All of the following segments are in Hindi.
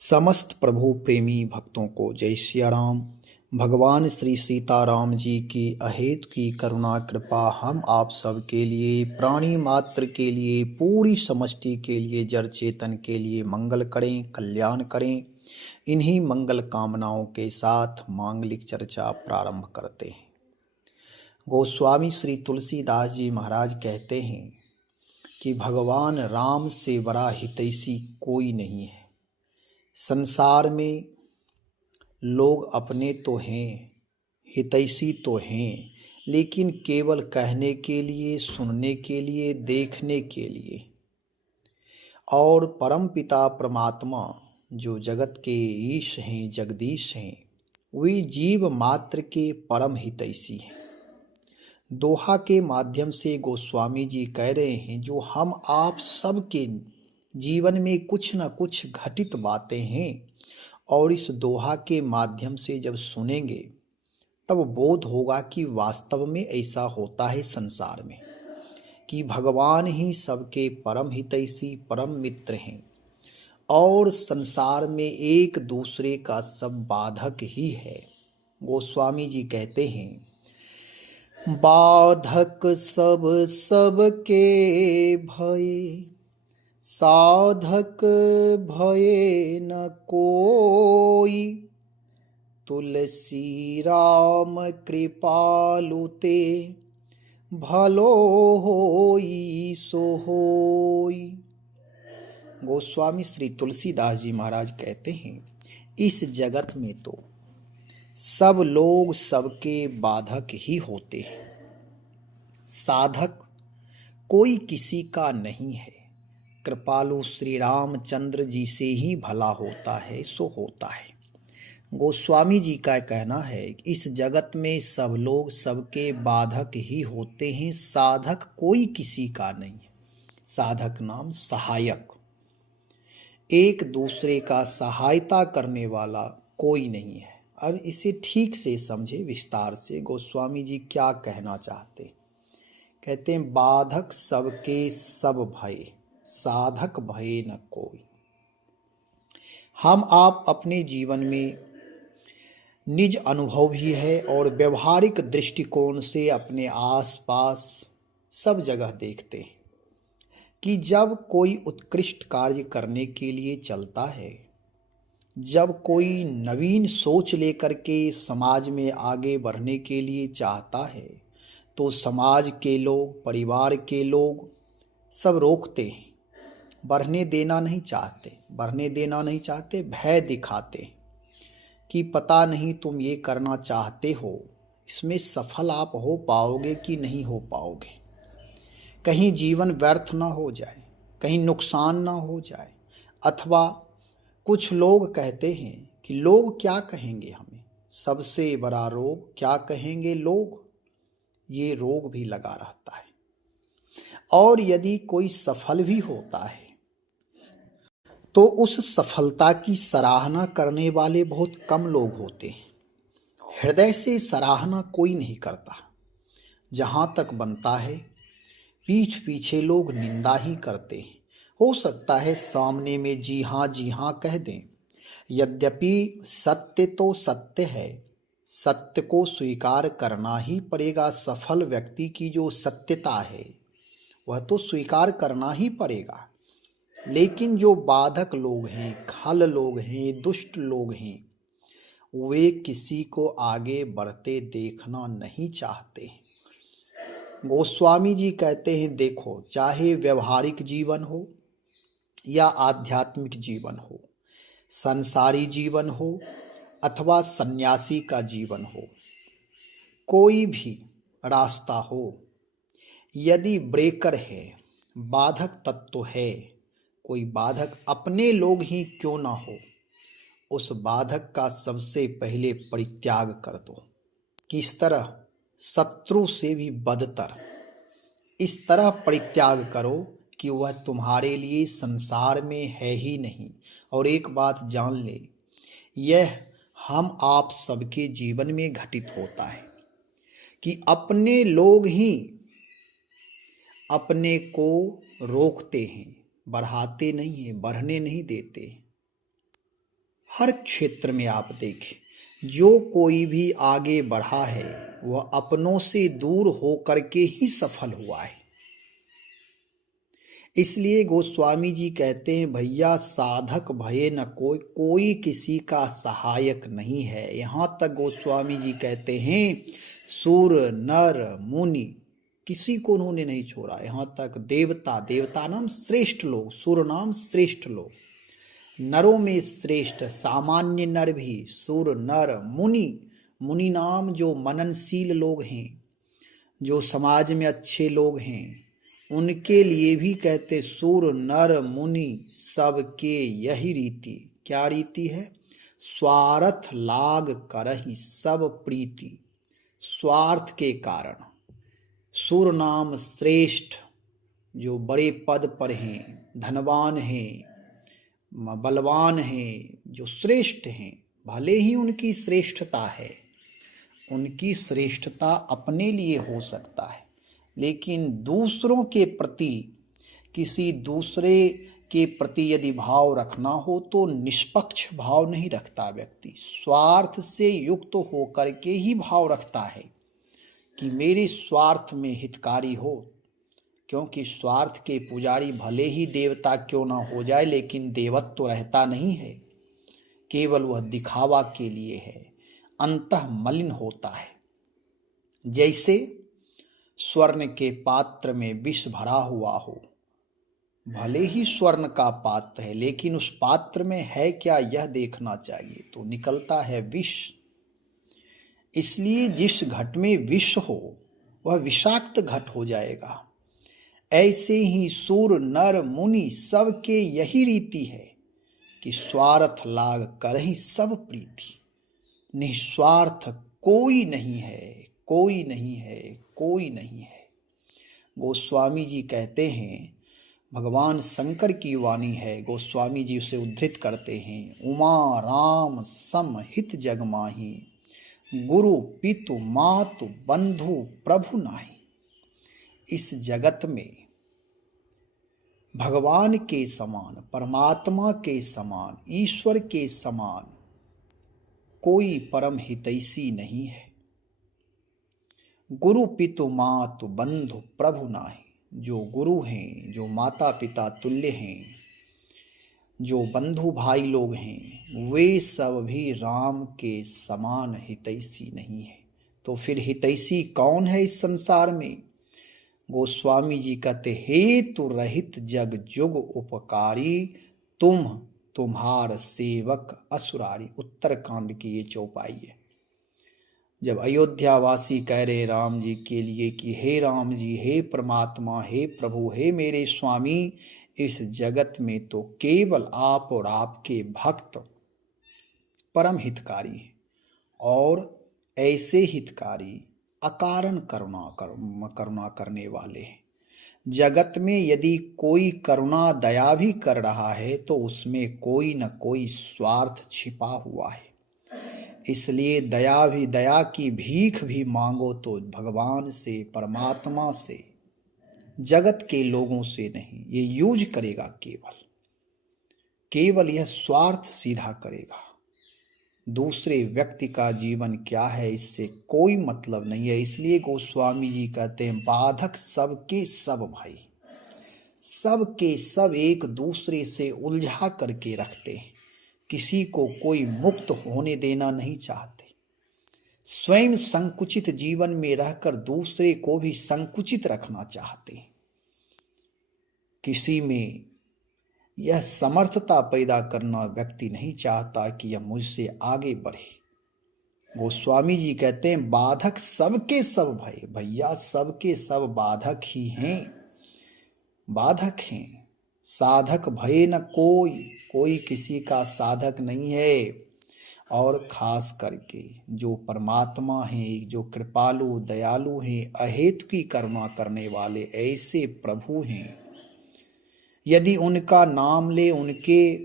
समस्त प्रभु प्रेमी भक्तों को जय सिया राम। भगवान श्री सीताराम जी की अहेतु की करुणा कृपा हम आप सब के लिए, प्राणी मात्र के लिए, पूरी समष्टि के लिए, जड़ चेतन के लिए मंगल करें, कल्याण करें। इन्हीं मंगल कामनाओं के साथ मांगलिक चर्चा प्रारंभ करते हैं। गोस्वामी श्री तुलसीदास जी महाराज कहते हैं कि भगवान राम से बड़ा हितैषी कोई नहीं है। संसार में लोग अपने तो हैं, हितैषी तो हैं, लेकिन केवल कहने के लिए, सुनने के लिए, देखने के लिए। और परम पिता परमात्मा जो जगत के ईश हैं, जगदीश हैं, वे जीव मात्र के परम हितैषी हैं। दोहा के माध्यम से गोस्वामी जी कह रहे हैं, जो हम आप सब के जीवन में कुछ न कुछ घटित बातें हैं, और इस दोहा के माध्यम से जब सुनेंगे तब बोध होगा कि वास्तव में ऐसा होता है संसार में, कि भगवान ही सबके परम हितैषी, परम मित्र हैं, और संसार में एक दूसरे का सब बाधक ही है। गोस्वामी जी कहते हैं, बाधक सब सबके भय, साधक भये न कोई। तुलसी राम कृपालु ते, भलो होई सो होई। गोस्वामी श्री तुलसीदास जी महाराज कहते हैं, इस जगत में तो सब लोग सबके बाधक ही होते हैं, साधक कोई किसी का नहीं है। कृपालु श्री रामचंद्र जी से ही भला होता है सो होता है। गोस्वामी जी का कहना है, इस जगत में सब लोग सबके बाधक ही होते हैं, साधक कोई किसी का नहीं है। साधक नाम सहायक, एक दूसरे का सहायता करने वाला कोई नहीं है। अब इसे ठीक से समझे विस्तार से, गोस्वामी जी क्या कहना चाहते। कहते हैं, बाधक सबके सब भय, साधक भय न कोई। हम आप अपने जीवन में निज अनुभव भी है और व्यवहारिक दृष्टिकोण से अपने आसपास सब जगह देखते हैं कि जब कोई उत्कृष्ट कार्य करने के लिए चलता है, जब कोई नवीन सोच लेकर के समाज में आगे बढ़ने के लिए चाहता है, तो समाज के लोग, परिवार के लोग सब रोकते हैं, बढ़ने देना नहीं चाहते, भय दिखाते कि पता नहीं तुम ये करना चाहते हो, इसमें सफल आप हो पाओगे कि नहीं हो पाओगे, कहीं जीवन व्यर्थ ना हो जाए, कहीं नुकसान ना हो जाए। अथवा कुछ लोग कहते हैं कि लोग क्या कहेंगे हमें, सबसे बड़ा रोग क्या कहेंगे लोग, ये रोग भी लगा रहता है। और यदि कोई सफल भी होता है तो उस सफलता की सराहना करने वाले बहुत कम लोग होते हैं, हृदय से सराहना कोई नहीं करता। जहां तक बनता है पीठ पीछे लोग निंदा ही करते हैं। हो सकता है सामने में जी हाँ कह दें, यद्यपि सत्य तो सत्य है, सत्य को स्वीकार करना ही पड़ेगा। सफल व्यक्ति की जो सत्यता है वह तो स्वीकार करना ही पड़ेगा। लेकिन जो बाधक लोग हैं, खल लोग हैं, दुष्ट लोग हैं, वे किसी को आगे बढ़ते देखना नहीं चाहते। गोस्वामी जी कहते हैं, देखो, चाहे व्यवहारिक जीवन हो या आध्यात्मिक जीवन हो, संसारी जीवन हो अथवा सन्यासी का जीवन हो, कोई भी रास्ता हो, यदि ब्रेकर है, बाधक तत्व है, कोई बाधक अपने लोग ही क्यों ना हो, उस बाधक का सबसे पहले परित्याग कर दो। किस तरह? शत्रु से भी बदतर, इस तरह परित्याग करो कि वह तुम्हारे लिए संसार में है ही नहीं। और एक बात जान ले, यह हम आप सबके जीवन में घटित होता है कि अपने लोग ही अपने को रोकते हैं, बढ़ाते नहीं हैं, बढ़ने नहीं देते। हर क्षेत्र में आप देखें, जो कोई भी आगे बढ़ा है वह अपनों से दूर होकर के ही सफल हुआ है। इसलिए गोस्वामी जी कहते हैं, भैया साधक भये न कोई, कोई किसी का सहायक नहीं है। यहाँ तक गोस्वामी जी कहते हैं सुर नर मुनि किसी को उन्होंने नहीं छोड़ा। यहाँ तक देवता, देवता नाम श्रेष्ठ लोग, सुर नाम श्रेष्ठ लोग, नरों में श्रेष्ठ सामान्य नर भी, सुर नर मुनि, मुनि नाम जो मननशील लोग हैं, जो समाज में अच्छे लोग हैं, उनके लिए भी कहते सुर नर मुनि सबके यही रीति। क्या रीति है? स्वार्थ लाग करहि सब प्रीति। स्वार्थ के कारण सुर नाम श्रेष्ठ, जो बड़े पद पर हैं, धनवान हैं, बलवान हैं, जो श्रेष्ठ हैं, भले ही उनकी श्रेष्ठता है, उनकी श्रेष्ठता अपने लिए हो सकता है, लेकिन दूसरों के प्रति, किसी दूसरे के प्रति यदि भाव रखना हो तो निष्पक्ष भाव नहीं रखता व्यक्ति, स्वार्थ से युक्त होकर के ही भाव रखता है कि मेरे स्वार्थ में हितकारी हो। क्योंकि स्वार्थ के पुजारी भले ही देवता क्यों ना हो जाए, लेकिन देवत्व तो रहता नहीं है, केवल वह दिखावा के लिए है, अंतः मलिन होता है। जैसे स्वर्ण के पात्र में विष भरा हुआ हो, भले ही स्वर्ण का पात्र है, लेकिन उस पात्र में है क्या यह देखना चाहिए, तो निकलता है विष। इसलिए जिस घट में विष हो वह विषाक्त घट हो जाएगा। ऐसे ही सुर नर मुनि सबके यही रीति है कि स्वार्थ लाग करहि सब प्रीति। निस्वार्थ कोई नहीं है, कोई नहीं है, कोई नहीं है। गोस्वामी जी कहते हैं, भगवान शंकर की वाणी है, गोस्वामी जी उसे उद्धृत करते हैं, उमा राम सम हित जग माही, गुरु पितु मातु बंधु प्रभु नाही। इस जगत में भगवान के समान, परमात्मा के समान, ईश्वर के समान कोई परम हितैषी नहीं है। गुरु पितु मातु बंधु प्रभु नाही। जो गुरु हैं, जो माता पिता तुल्य हैं, जो बंधु भाई लोग हैं, वे सब भी राम के समान हितैषी नहीं है। तो फिर हितैषी कौन है इस संसार में? गोस्वामी जी कहते, हेतु रहित जग जुग उपकारी, तुम तुम्हार सेवक असुरारी। उत्तरकांड की ये चौपाई है। जब अयोध्यावासी कह रहे राम जी के लिए कि हे राम जी, हे परमात्मा, हे प्रभु, हे मेरे स्वामी, इस जगत में तो केवल आप और आपके भक्त परम हितकारी हैं, और ऐसे हितकारी अकारण करुणा करने वाले हैं। जगत में यदि कोई करुणा दया भी कर रहा है तो उसमें कोई न कोई स्वार्थ छिपा हुआ है। इसलिए दया की भीख भी मांगो तो भगवान से, परमात्मा से, जगत के लोगों से नहीं। ये यूज करेगा, केवल यह स्वार्थ सीधा करेगा। दूसरे व्यक्ति का जीवन क्या है इससे कोई मतलब नहीं है। इसलिए गोस्वामी जी कहते हैं, बाधक सबके सब भाई, सबके सब एक दूसरे से उलझा करके रखते हैं। किसी को कोई मुक्त होने देना नहीं चाहते। स्वयं संकुचित जीवन में रहकर दूसरे को भी संकुचित रखना चाहते हैं। किसी में यह समर्थता पैदा करना व्यक्ति नहीं चाहता कि यह मुझसे आगे बढ़े। गोस्वामी जी कहते हैं, बाधक सबके सब भाई, भैया सबके सब बाधक ही हैं, बाधक हैं। साधक भय न कोई किसी का साधक नहीं है। और खास करके जो परमात्मा हैं, जो कृपालु दयालु हैं, अहेतु की करुणा करने वाले ऐसे प्रभु हैं, यदि उनका नाम ले, उनके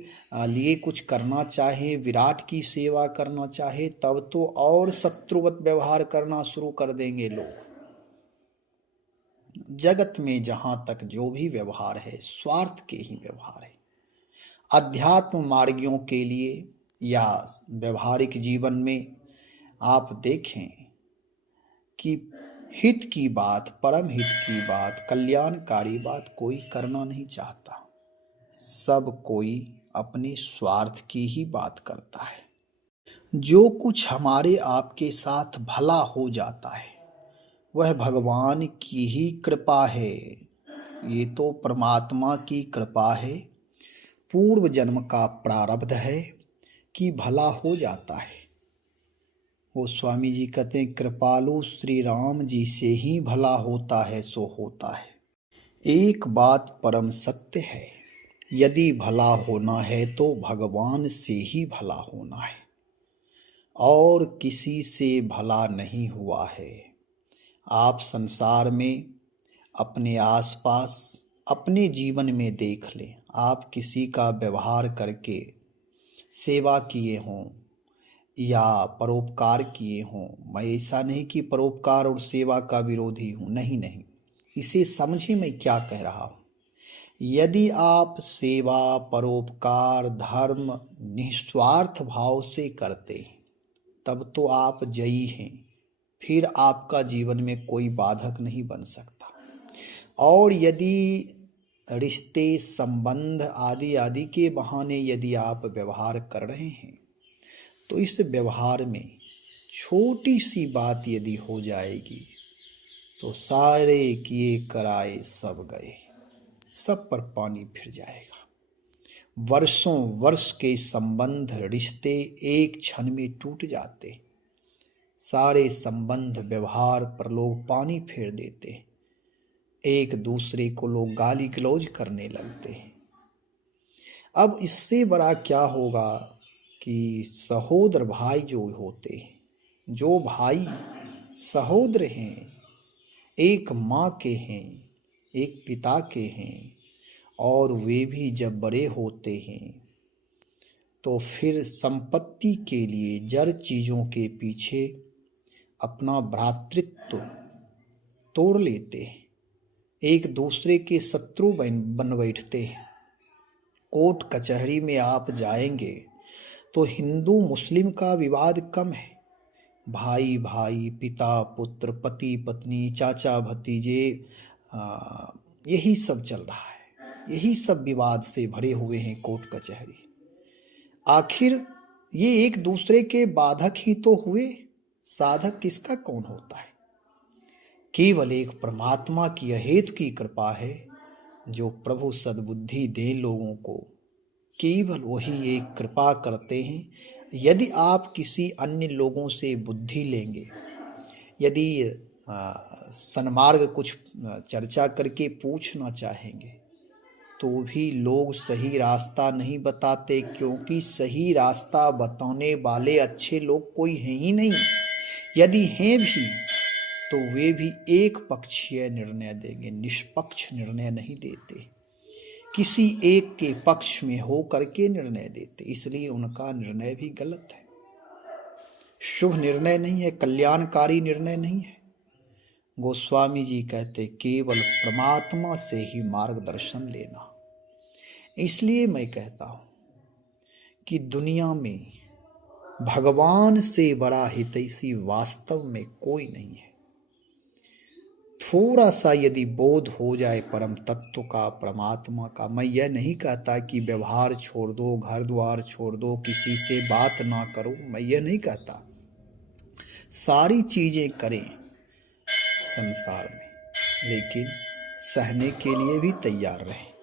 लिए कुछ करना चाहे, विराट की सेवा करना चाहे, तब तो और शत्रुवत व्यवहार करना शुरू कर देंगे लोग। जगत में जहां तक जो भी व्यवहार है, स्वार्थ के ही व्यवहार है। अध्यात्म मार्गियों के लिए या व्यवहारिक जीवन में आप देखें कि हित की बात, परम हित की बात, कल्याणकारी बात कोई करना नहीं चाहता। सब कोई अपने स्वार्थ की ही बात करता है। जो कुछ हमारे आपके साथ भला हो जाता है वह भगवान की ही कृपा है। ये तो परमात्मा की कृपा है, पूर्व जन्म का प्रारब्ध है कि भला हो जाता है। वो स्वामी जी कहते हैं, कृपालु श्री राम जी से ही भला होता है सो होता है। एक बात परम सत्य है, यदि भला होना है तो भगवान से ही भला होना है, और किसी से भला नहीं हुआ है। आप संसार में अपने आसपास अपने जीवन में देख लें, आप किसी का व्यवहार करके सेवा किए हों या परोपकार किए हों। मैं ऐसा नहीं कि परोपकार और सेवा का विरोधी हूँ, नहीं नहीं, इसे समझे मैं क्या कह रहा हूँ। यदि आप सेवा, परोपकार, धर्म निस्वार्थ भाव से करते हैं तब तो आप जयी हैं, फिर आपका जीवन में कोई बाधक नहीं बन सकता। और यदि रिश्ते, संबंध आदि आदि के बहाने यदि आप व्यवहार कर रहे हैं तो इस व्यवहार में छोटी सी बात यदि हो जाएगी तो सारे किए कराए सब गए, सब पर पानी फिर जाएगा। वर्षों वर्ष के संबंध, रिश्ते एक क्षण में टूट जाते। सारे संबंध, व्यवहार पर लोग पानी फेर देते, एक दूसरे को लोग गाली गलौज करने लगते हैं। अब इससे बड़ा क्या होगा कि सहोदर भाई जो होते हैं, जो भाई सहोदर हैं, एक माँ के हैं, एक पिता के हैं, और वे भी जब बड़े होते हैं तो फिर संपत्ति के लिए जड़ चीज़ों के पीछे अपना भ्रातृत्व तोड़ लेते हैं, एक दूसरे के शत्रु बन बैठते हैं। कोर्ट कचहरी में आप जाएंगे तो हिंदू मुस्लिम का विवाद कम है, भाई भाई, पिता पुत्र, पति पत्नी, चाचा भतीजे, यही सब चल रहा है। यही सब विवाद से भरे हुए हैं कोर्ट कचहरी। आखिर ये एक दूसरे के बाधक ही तो हुए, साधक किसका कौन होता है? केवल एक परमात्मा की अहेतु की कृपा है, जो प्रभु सद्बुद्धि दे लोगों को, केवल वही एक कृपा करते हैं। यदि आप किसी अन्य लोगों से बुद्धि लेंगे, यदि सन्मार्ग कुछ चर्चा करके पूछना चाहेंगे, तो भी लोग सही रास्ता नहीं बताते, क्योंकि सही रास्ता बताने वाले अच्छे लोग कोई हैं ही नहीं। यदि हैं भी तो वे भी एक पक्षीय निर्णय देंगे, निष्पक्ष निर्णय नहीं देते, किसी एक के पक्ष में हो करके निर्णय देते, इसलिए उनका निर्णय भी गलत है, शुभ निर्णय नहीं है, कल्याणकारी निर्णय नहीं है। गोस्वामी जी कहते केवल परमात्मा से ही मार्गदर्शन लेना। इसलिए मैं कहता हूं कि दुनिया में भगवान से बड़ा हितैषी वास्तव में कोई नहीं है। थोड़ा सा यदि बोध हो जाए परम तत्व का, परमात्मा का, मैं यह नहीं कहता कि व्यवहार छोड़ दो, घर द्वार छोड़ दो, किसी से बात ना करो, मैं यह नहीं कहता। सारी चीजें करें संसार में, लेकिन सहने के लिए भी तैयार रहें।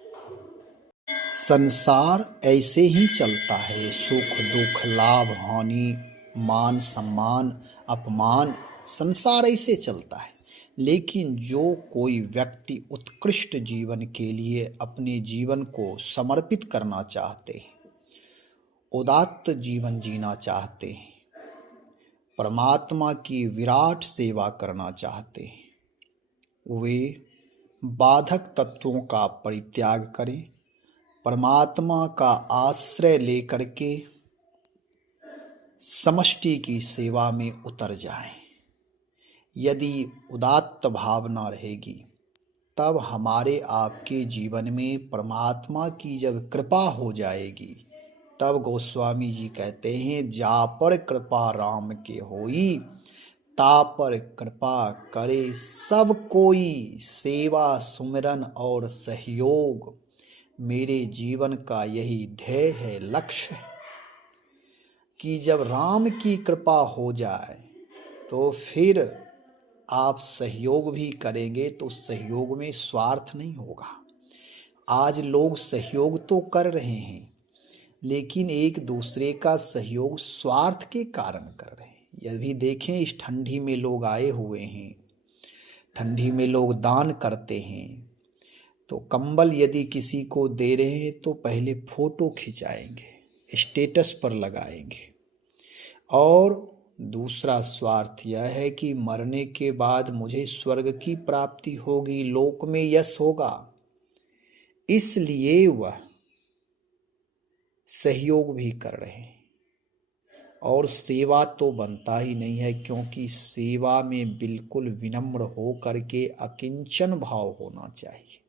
संसार ऐसे ही चलता है, सुख दुख, लाभ हानि, मान सम्मान, अपमान, संसार ऐसे चलता है। लेकिन जो कोई व्यक्ति उत्कृष्ट जीवन के लिए अपने जीवन को समर्पित करना चाहते हैं, उदात्त जीवन जीना चाहते हैं, परमात्मा की विराट सेवा करना चाहते हैं, वे बाधक तत्वों का परित्याग करें, परमात्मा का आश्रय लेकर के समष्टि की सेवा में उतर जाएं। यदि उदात्त भावना रहेगी तब हमारे आपके जीवन में परमात्मा की जब कृपा हो जाएगी तब गोस्वामी जी कहते हैं, जा पर कृपा राम के होई, ता पर कृपा करे सब कोई, सेवा सुमिरन और सहयोग मेरे जीवन का यही ध्येय है, लक्ष्य है। कि जब राम की कृपा हो जाए तो फिर आप सहयोग भी करेंगे तो सहयोग में स्वार्थ नहीं होगा। आज लोग सहयोग तो कर रहे हैं, लेकिन एक दूसरे का सहयोग स्वार्थ के कारण कर रहे हैं। यह भी देखें, इस ठंडी में लोग आए हुए हैं, ठंडी में लोग दान करते हैं, तो कंबल यदि किसी को दे रहे हैं तो पहले फोटो खिंचाएंगे, स्टेटस पर लगाएंगे। और दूसरा स्वार्थ यह है कि मरने के बाद मुझे स्वर्ग की प्राप्ति होगी, लोक में यश होगा, इसलिए वह सहयोग भी कर रहे हैं। और सेवा तो बनता ही नहीं है, क्योंकि सेवा में बिल्कुल विनम्र हो करके अकिंचन भाव होना चाहिए।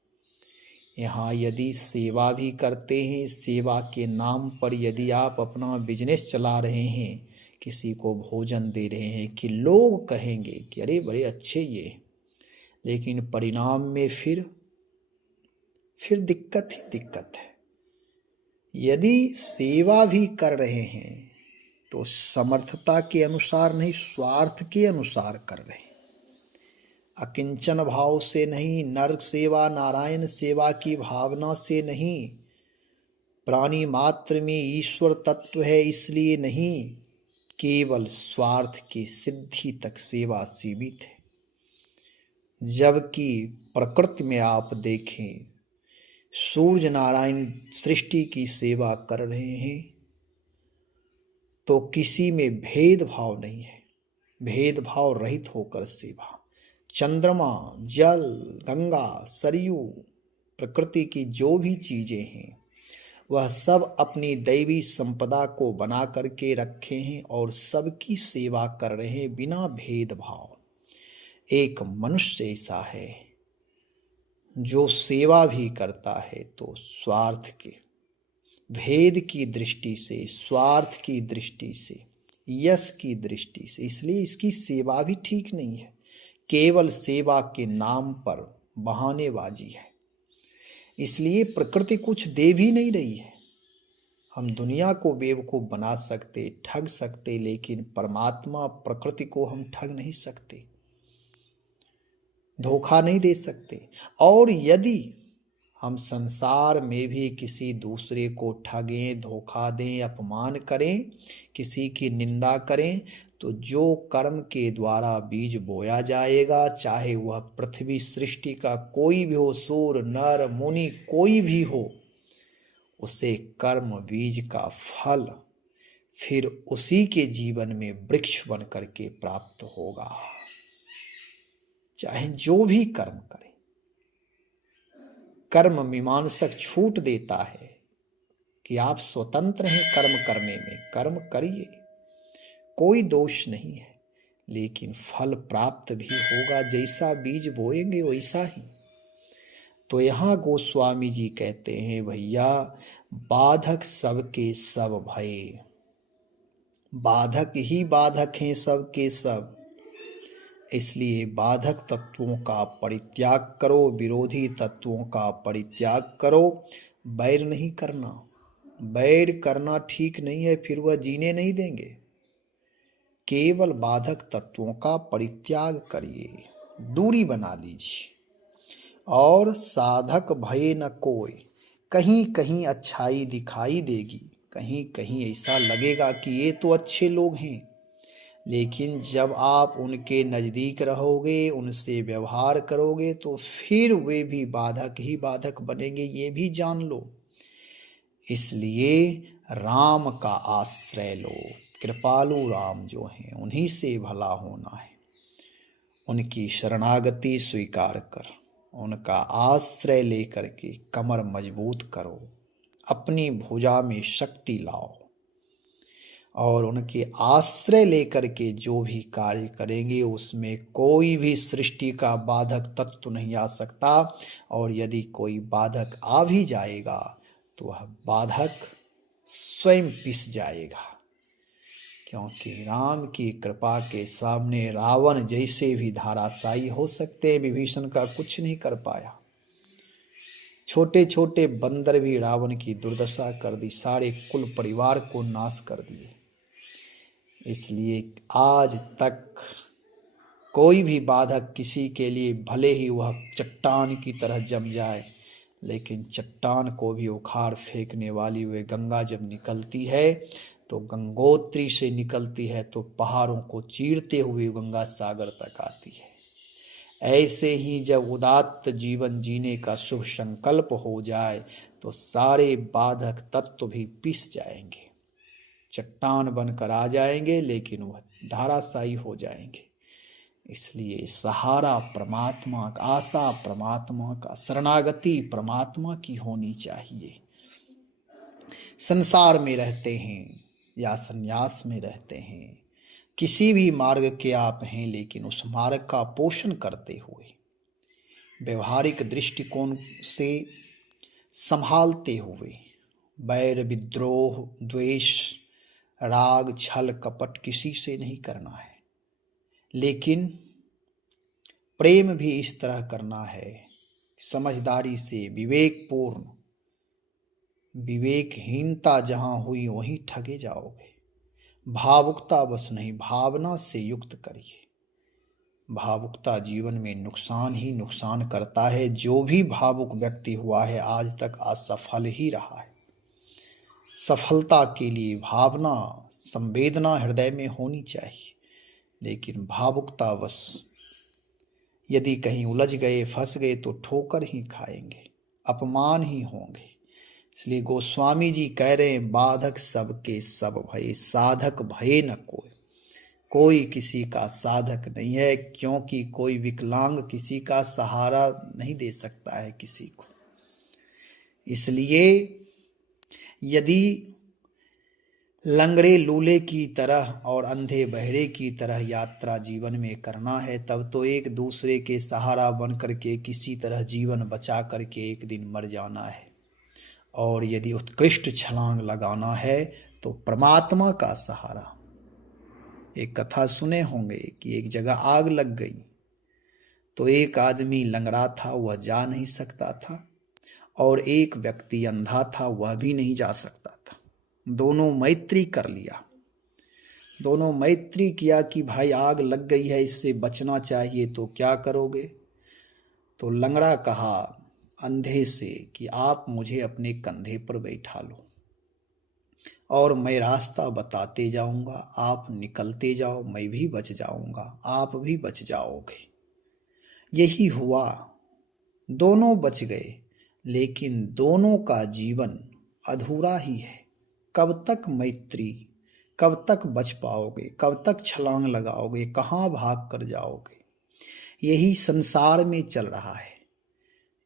यहाँ यदि सेवा भी करते हैं, सेवा के नाम पर यदि आप अपना बिजनेस चला रहे हैं, किसी को भोजन दे रहे हैं, कि लोग कहेंगे कि अरे बड़े अच्छे ये, लेकिन परिणाम में फिर दिक्कत ही दिक्कत है। यदि सेवा भी कर रहे हैं तो समर्थता के अनुसार नहीं, स्वार्थ के अनुसार कर रहे हैं, अकिंचन भाव से नहीं, नर सेवा नारायण सेवा की भावना से नहीं, प्राणी मात्र में ईश्वर तत्व है इसलिए नहीं, केवल स्वार्थ की सिद्धि तक सेवा सीमित है। जबकि प्रकृति में आप देखें, सूर्य नारायण सृष्टि की सेवा कर रहे हैं तो किसी में भेदभाव नहीं है, भेदभाव रहित होकर सेवा। चंद्रमा, जल, गंगा, सरयू, प्रकृति की जो भी चीजें हैं वह सब अपनी दैवी संपदा को बना करके रखे हैं और सबकी सेवा कर रहे हैं बिना भेदभाव। एक मनुष्य ऐसा है जो सेवा भी करता है तो स्वार्थ के, भेद की दृष्टि से, स्वार्थ की दृष्टि से, यश की दृष्टि से, इसलिए इसकी सेवा भी ठीक नहीं है। केवल सेवा के नाम पर बहानेबाजी है। इसलिए प्रकृति कुछ दे भी नहीं रही है। हम दुनिया को बेवकूफ बना सकते, ठग सकते, लेकिन परमात्मा प्रकृति को हम ठग नहीं सकते, धोखा नहीं दे सकते। और यदि हम संसार में भी किसी दूसरे को ठगें, धोखा दें, अपमान करें, किसी की निंदा करें, तो जो कर्म के द्वारा बीज बोया जाएगा, चाहे वह पृथ्वी सृष्टि का कोई भी हो, सूर नर मुनि कोई भी हो, उसे कर्म बीज का फल फिर उसी के जीवन में वृक्ष बन करके प्राप्त होगा। चाहे जो भी कर्म करे, कर्म मीमांसक छूट देता है कि आप स्वतंत्र हैं कर्म करने में, कर्म करिए, कोई दोष नहीं है, लेकिन फल प्राप्त भी होगा, जैसा बीज बोएंगे वैसा ही। तो यहाँ गोस्वामी जी कहते हैं, भैया बाधक सबके सब भय, बाधक ही बाधक हैं सबके सब, इसलिए बाधक तत्वों का परित्याग करो, विरोधी तत्वों का परित्याग करो। बैर नहीं करना, बैर करना ठीक नहीं है, फिर वह जीने नहीं देंगे। केवल बाधक तत्वों का परित्याग करिए, दूरी बना लीजिए। और साधक भय न कोई, कहीं कहीं अच्छाई दिखाई देगी, कहीं कहीं ऐसा लगेगा कि ये तो अच्छे लोग हैं, लेकिन जब आप उनके नज़दीक रहोगे, उनसे व्यवहार करोगे, तो फिर वे भी बाधक ही बाधक बनेंगे, ये भी जान लो। इसलिए राम का आश्रय लो, कृपालु राम जो हैं उन्हीं से भला होना है। उनकी शरणागति स्वीकार कर, उनका आश्रय लेकर के कमर मजबूत करो, अपनी भुजा में शक्ति लाओ, और उनके आश्रय लेकर के जो भी कार्य करेंगे उसमें कोई भी सृष्टि का बाधक तत्व नहीं आ सकता। और यदि कोई बाधक आ भी जाएगा तो वह बाधक स्वयं पिस जाएगा, क्योंकि राम की कृपा के सामने रावण जैसे भी धराशायी हो सकते हैं। विभीषण का कुछ नहीं कर पाया। छोटे छोटे बंदर भी रावण की दुर्दशा कर दी, सारे कुल परिवार को नाश कर दिए। इसलिए आज तक कोई भी बाधक किसी के लिए भले ही वह चट्टान की तरह जम जाए, लेकिन चट्टान को भी उखाड़ फेंकने वाली वे गंगा जब निकलती है तो गंगोत्री से निकलती है तो पहाड़ों को चीरते हुए गंगा सागर तक आती है। ऐसे ही जब उदात्त जीवन जीने का शुभ संकल्प हो जाए तो सारे बाधक तत्व भी पिस जाएंगे, चट्टान बनकर आ जाएंगे, लेकिन वह धाराशायी हो जाएंगे। इसलिए सहारा परमात्मा का, आशा परमात्मा का, शरणागति परमात्मा की होनी चाहिए। संसार में रहते हैं या संन्यास में रहते हैं, किसी भी मार्ग के आप हैं, लेकिन उस मार्ग का पोषण करते हुए व्यवहारिक दृष्टिकोण से संभालते हुए बैर विद्रोह द्वेष राग छल कपट किसी से नहीं करना है, लेकिन प्रेम भी इस तरह करना है, समझदारी से, विवेकपूर्ण। विवेकहीनता जहां हुई वहीं ठगे जाओगे। भावुकता बस नहीं, भावना से युक्त करिए। भावुकता जीवन में नुकसान ही नुकसान करता है। जो भी भावुक व्यक्ति हुआ है आज तक असफल ही रहा है। सफलता के लिए भावना संवेदना हृदय में होनी चाहिए, लेकिन भावुकता बस यदि कहीं उलझ गए फंस गए तो ठोकर ही खाएंगे, अपमान ही होंगे। इसलिए गोस्वामी जी कह रहे हैं, बाधक सबके सब भय, साधक भय न कोई। कोई किसी का साधक नहीं है, क्योंकि कोई विकलांग किसी का सहारा नहीं दे सकता है किसी को। इसलिए यदि लंगड़े लूले की तरह और अंधे बहरे की तरह यात्रा जीवन में करना है, तब तो एक दूसरे के सहारा बन करके किसी तरह जीवन बचा करके एक दिन मर जाना है। और यदि उत्कृष्ट छलांग लगाना है तो परमात्मा का सहारा। एक कथा सुने होंगे कि एक जगह आग लग गई तो एक आदमी लंगड़ा था, वह जा नहीं सकता था, और एक व्यक्ति अंधा था, वह भी नहीं जा सकता था। दोनों मैत्री कर लिया। दोनों मैत्री किया कि भाई आग लग गई है, इससे बचना चाहिए, तो क्या करोगे? तो लंगड़ा कहा अंधे से कि आप मुझे अपने कंधे पर बैठा लो और मैं रास्ता बताते जाऊंगा, आप निकलते जाओ, मैं भी बच जाऊंगा, आप भी बच जाओगे। यही हुआ, दोनों बच गए, लेकिन दोनों का जीवन अधूरा ही है। कब तक मैत्री, कब तक बच पाओगे, कब तक छलांग लगाओगे, कहाँ भाग कर जाओगे? यही संसार में चल रहा है।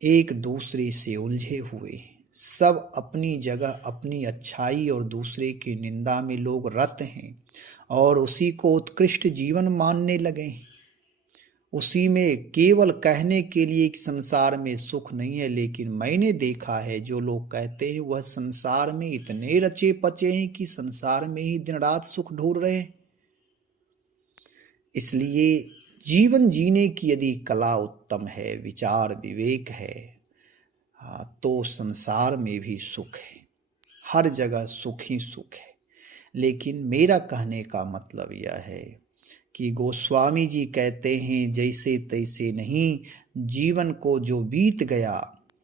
एक दूसरे से उलझे हुए, सब अपनी जगह अपनी अच्छाई और दूसरे की निंदा में लोग रत हैं और उसी को उत्कृष्ट जीवन मानने लगे हैं। उसी में केवल कहने के लिए कि संसार में सुख नहीं है, लेकिन मैंने देखा है जो लोग कहते हैं वह संसार में इतने रचे पचे हैं कि संसार में ही दिन रात सुख ढूंढ रहे हैं। इसलिए जीवन जीने की यदि कला उत्तम है, विचार विवेक है, तो संसार में भी सुख है, हर जगह सुख ही सुख है। लेकिन मेरा कहने का मतलब यह है कि गोस्वामी जी कहते हैं जैसे तैसे नहीं, जीवन को जो बीत गया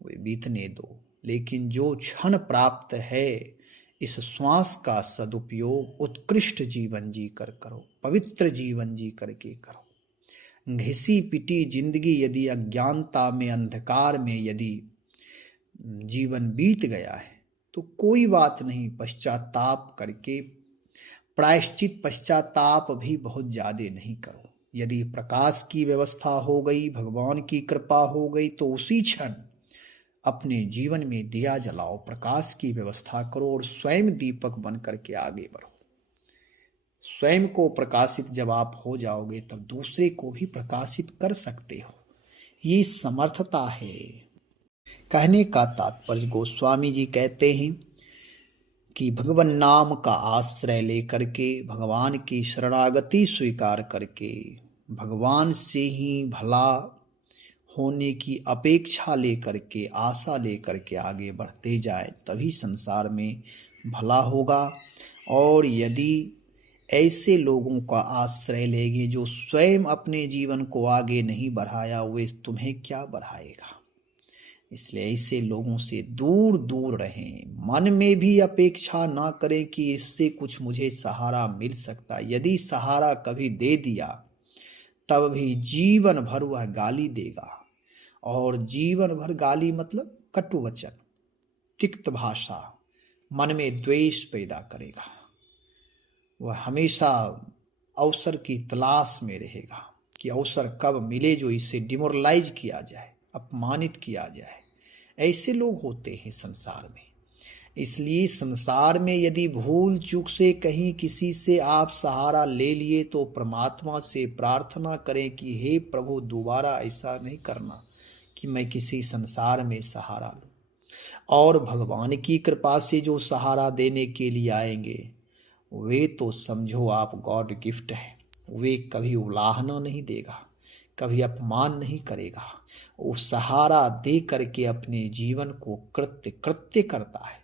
वे बीतने दो, लेकिन जो क्षण प्राप्त है इस श्वास का सदुपयोग उत्कृष्ट जीवन जी कर करो, पवित्र जीवन जी करके करो। घिसी पिटी जिंदगी यदि अज्ञानता में अंधकार में यदि जीवन बीत गया है तो कोई बात नहीं, पश्चाताप करके प्रायश्चित पश्चाताप भी बहुत ज्यादा नहीं करो। यदि प्रकाश की व्यवस्था हो गई, भगवान की कृपा हो गई, तो उसी क्षण अपने जीवन में दिया जलाओ, प्रकाश की व्यवस्था करो और स्वयं दीपक बन करके आगे बढ़ो। स्वयं को प्रकाशित जब आप हो जाओगे तब दूसरे को भी प्रकाशित कर सकते हो। ये समर्थता है। कहने का तात्पर्य गोस्वामी जी कहते हैं कि भगवान नाम का आश्रय लेकर के, भगवान की शरणागति स्वीकार करके, भगवान से ही भला होने की अपेक्षा लेकर के, आशा लेकर के आगे बढ़ते जाए, तभी संसार में भला होगा। और यदि ऐसे लोगों का आश्रय लेंगे जो स्वयं अपने जीवन को आगे नहीं बढ़ाया, वे तुम्हें क्या बढ़ाएगा। इसलिए ऐसे लोगों से दूर दूर रहें। मन में भी अपेक्षा ना करें कि इससे कुछ मुझे सहारा मिल सकता। यदि सहारा कभी दे दिया तब भी जीवन भर वह गाली देगा, और जीवन भर गाली मतलब कटु वचन, तिक्त भाषा, मन में द्वेष पैदा करेगा। वह हमेशा अवसर की तलाश में रहेगा कि अवसर कब मिले जो इसे डिमोरलाइज किया जाए, अपमानित किया जाए। ऐसे लोग होते हैं संसार में। इसलिए संसार में यदि भूल चूक से कहीं किसी से आप सहारा ले लिए तो परमात्मा से प्रार्थना करें कि हे प्रभु, दोबारा ऐसा नहीं करना कि मैं किसी संसार में सहारा लूं। और भगवान की कृपा से जो सहारा देने के लिए आएंगे, वे तो समझो आप गॉड गिफ्ट है। वे कभी उलाहना नहीं देगा, कभी अपमान नहीं करेगा। वो सहारा दे करके अपने जीवन को कृत्य कृत्य करता है।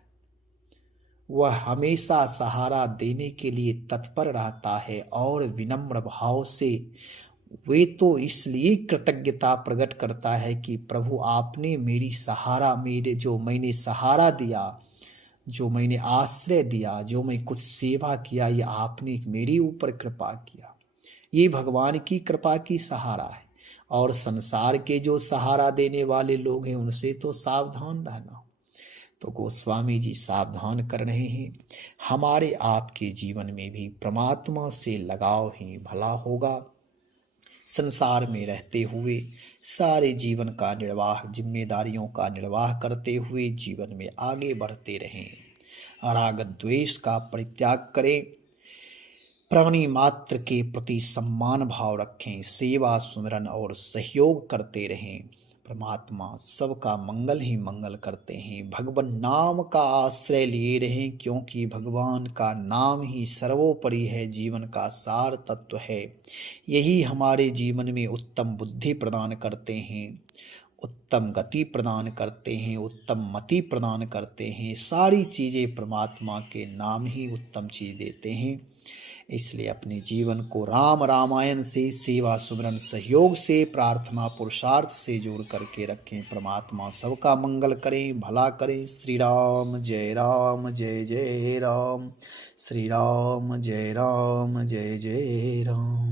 वह हमेशा सहारा देने के लिए तत्पर रहता है और विनम्र भाव से वे तो इसलिए कृतज्ञता प्रकट करता है कि प्रभु आपने मेरी सहारा, मेरे जो मैंने सहारा दिया, जो मैंने आश्रय दिया, जो मैं कुछ सेवा किया, ये आपने मेरे ऊपर कृपा किया। ये भगवान की कृपा की सहारा है। और संसार के जो सहारा देने वाले लोग हैं उनसे तो सावधान रहना। तो गोस्वामी जी सावधान कर रहे हैं, हमारे आपके जीवन में भी परमात्मा से लगाव ही भला होगा। संसार में रहते हुए सारे जीवन का निर्वाह, जिम्मेदारियों का निर्वाह करते हुए जीवन में आगे बढ़ते रहें। राग द्वेष का परित्याग करें, प्राणी मात्र के प्रति सम्मान भाव रखें, सेवा सुमिरन और सहयोग करते रहें। परमात्मा सबका मंगल ही मंगल करते हैं। भगवान नाम का आश्रय लिए रहें, क्योंकि भगवान का नाम ही सर्वोपरि है, जीवन का सार तत्व है। यही हमारे जीवन में उत्तम बुद्धि प्रदान करते हैं, उत्तम गति प्रदान करते हैं, उत्तम मति प्रदान करते हैं। सारी चीज़ें परमात्मा के नाम ही उत्तम चीज़ देते हैं। इसलिए अपने जीवन को राम रामायण से, सेवा सुमिरन सहयोग से, प्रार्थना पुरुषार्थ से जोड़ करके रखें। परमात्मा सबका मंगल करें, भला करें। श्री राम जय जय राम। श्री राम जय जय राम।